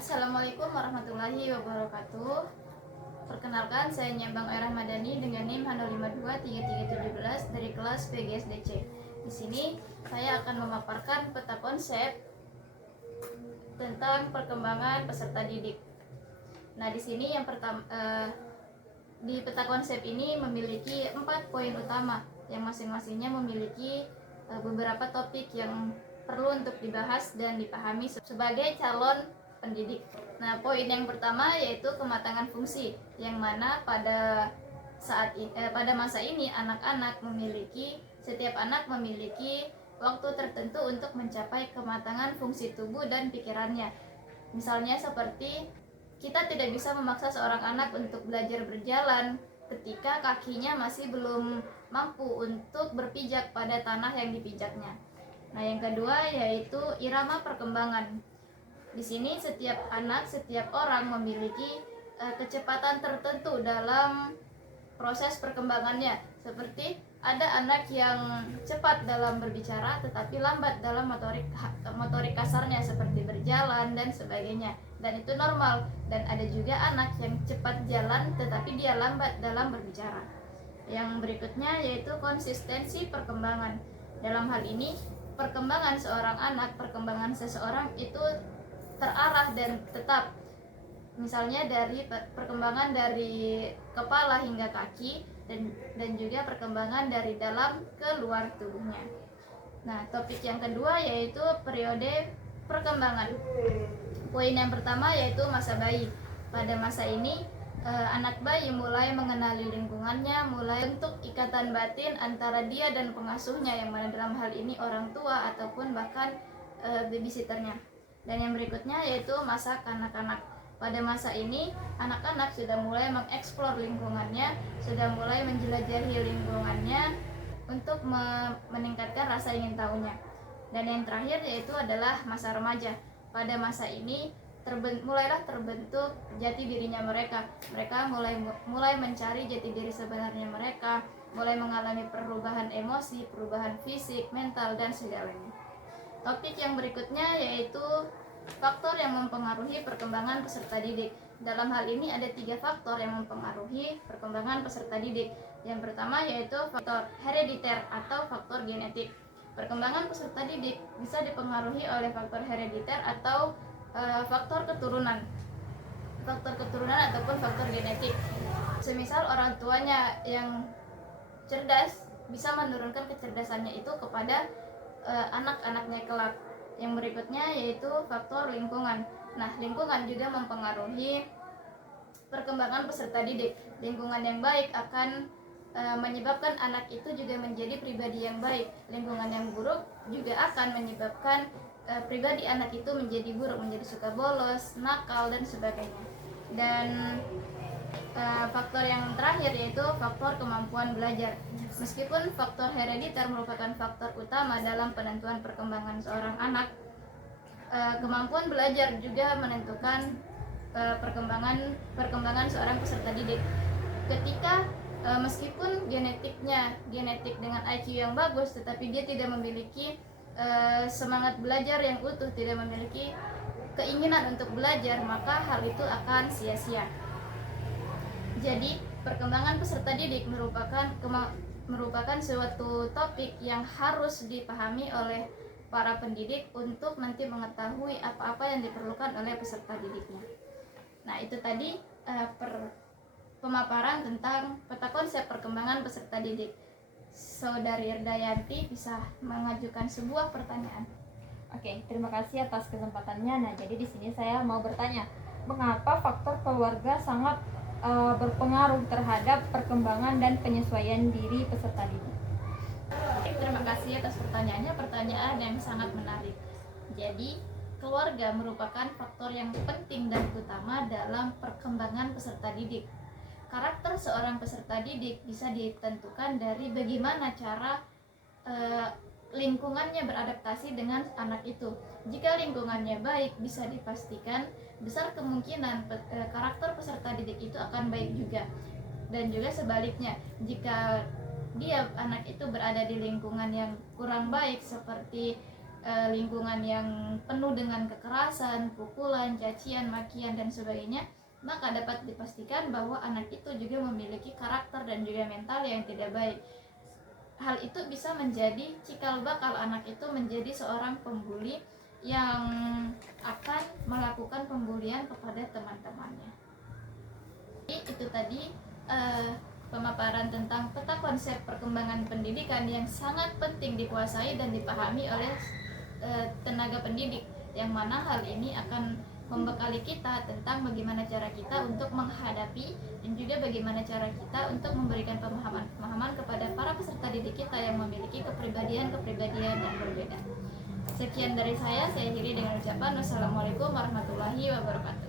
Assalamualaikum warahmatullahi wabarakatuh. Perkenalkan, saya Nyambang Era Madani dengan NIM H0523317 dari kelas PGSDC. Di sini saya akan memaparkan peta konsep tentang perkembangan peserta didik. Nah, di sini yang pertama di peta konsep ini memiliki 4 poin utama yang masing-masingnya memiliki beberapa topik yang perlu untuk dibahas dan dipahami sebagai calon pendidik. Nah, poin yang pertama yaitu kematangan fungsi, yang mana pada masa ini setiap anak memiliki waktu tertentu untuk mencapai kematangan fungsi tubuh dan pikirannya. Misalnya seperti kita tidak bisa memaksa seorang anak untuk belajar berjalan ketika kakinya masih belum mampu untuk berpijak pada tanah yang dipijaknya. Nah, yang kedua yaitu irama perkembangan. Di sini setiap orang memiliki kecepatan tertentu dalam proses perkembangannya. Seperti ada anak yang cepat dalam berbicara tetapi lambat dalam motorik kasarnya seperti berjalan dan sebagainya. Dan itu normal. Dan ada juga anak yang cepat jalan tetapi dia lambat dalam berbicara. Yang berikutnya yaitu konsistensi perkembangan. Dalam hal ini, perkembangan seseorang itu terarah dan tetap. Misalnya dari perkembangan dari kepala hingga kaki dan juga perkembangan dari dalam ke luar tubuhnya. Nah, topik yang kedua yaitu periode perkembangan. Poin yang pertama yaitu masa bayi. Pada masa ini anak bayi mulai mengenali lingkungannya, mulai bentuk ikatan batin antara dia dan pengasuhnya, yang mana dalam hal ini orang tua ataupun bahkan babysitternya. Dan yang berikutnya yaitu masa kanak-kanak. Pada masa ini anak-anak sudah mulai mengeksplor lingkungannya, sudah mulai menjelajahi lingkungannya untuk meningkatkan rasa ingin tahunya. Dan yang terakhir yaitu adalah masa remaja. Pada masa ini mulailah terbentuk jati dirinya mereka. Mereka mulai mencari jati diri sebenarnya mereka, mulai mengalami perubahan emosi, perubahan fisik, mental, dan segalanya. Topik yang berikutnya yaitu faktor yang mempengaruhi perkembangan peserta didik. Dalam hal ini ada 3 faktor yang mempengaruhi perkembangan peserta didik. Yang pertama yaitu faktor herediter atau faktor genetik. Perkembangan peserta didik bisa dipengaruhi oleh faktor herediter atau faktor keturunan ataupun faktor genetik. Semisal orang tuanya yang cerdas bisa menurunkan kecerdasannya itu kepada anak-anaknya kelak. Yang berikutnya yaitu faktor lingkungan. Nah, lingkungan juga mempengaruhi perkembangan peserta didik. Lingkungan yang baik akan menyebabkan anak itu juga menjadi pribadi yang baik. Lingkungan yang buruk juga akan menyebabkan pribadi anak itu menjadi buruk, menjadi suka bolos, nakal, dan sebagainya. Dan faktor yang terakhir yaitu faktor kemampuan belajar. Meskipun faktor herediter merupakan faktor utama dalam penentuan perkembangan seorang anak, kemampuan belajar juga menentukan perkembangan seorang peserta didik. Ketika meskipun genetik dengan IQ yang bagus, tetapi dia tidak memiliki semangat belajar yang utuh, tidak memiliki keinginan untuk belajar, maka hal itu akan sia-sia. Jadi, perkembangan peserta didik merupakan suatu topik yang harus dipahami oleh para pendidik untuk nanti mengetahui apa-apa yang diperlukan oleh peserta didiknya. Nah, itu tadi pemaparan tentang peta konsep perkembangan peserta didik. Saudari Irdayanti bisa mengajukan sebuah pertanyaan. Oke, terima kasih atas kesempatannya. Nah, jadi di sini saya mau bertanya, mengapa faktor keluarga sangat berpengaruh terhadap perkembangan dan penyesuaian diri peserta didik? Terima kasih atas pertanyaannya, pertanyaan yang sangat menarik. Jadi, keluarga merupakan faktor yang penting dan utama dalam perkembangan peserta didik. Karakter seorang peserta didik bisa ditentukan dari bagaimana cara lingkungannya beradaptasi dengan anak itu. Jika lingkungannya baik, bisa dipastikan besar kemungkinan karakter peserta didik itu akan baik juga. Dan juga sebaliknya, jika anak itu berada di lingkungan yang kurang baik seperti lingkungan yang penuh dengan kekerasan, pukulan, cacian, makian dan sebagainya, maka dapat dipastikan bahwa anak itu juga memiliki karakter dan juga mental yang tidak baik. Hal itu bisa menjadi cikal bakal anak itu menjadi seorang pembuli yang akan melakukan pembulian kepada teman-temannya. Itu tadi pemaparan tentang peta konsep perkembangan pendidikan yang sangat penting dikuasai dan dipahami oleh tenaga pendidik, yang mana hal ini akan membekali kita tentang bagaimana cara kita untuk menghadapi dan juga bagaimana cara kita untuk memberikan pemahaman kepada para peserta didik kita yang memiliki kepribadian yang berbeda. Sekian dari saya akhiri dengan ucapan wassalamualaikum warahmatullahi wabarakatuh.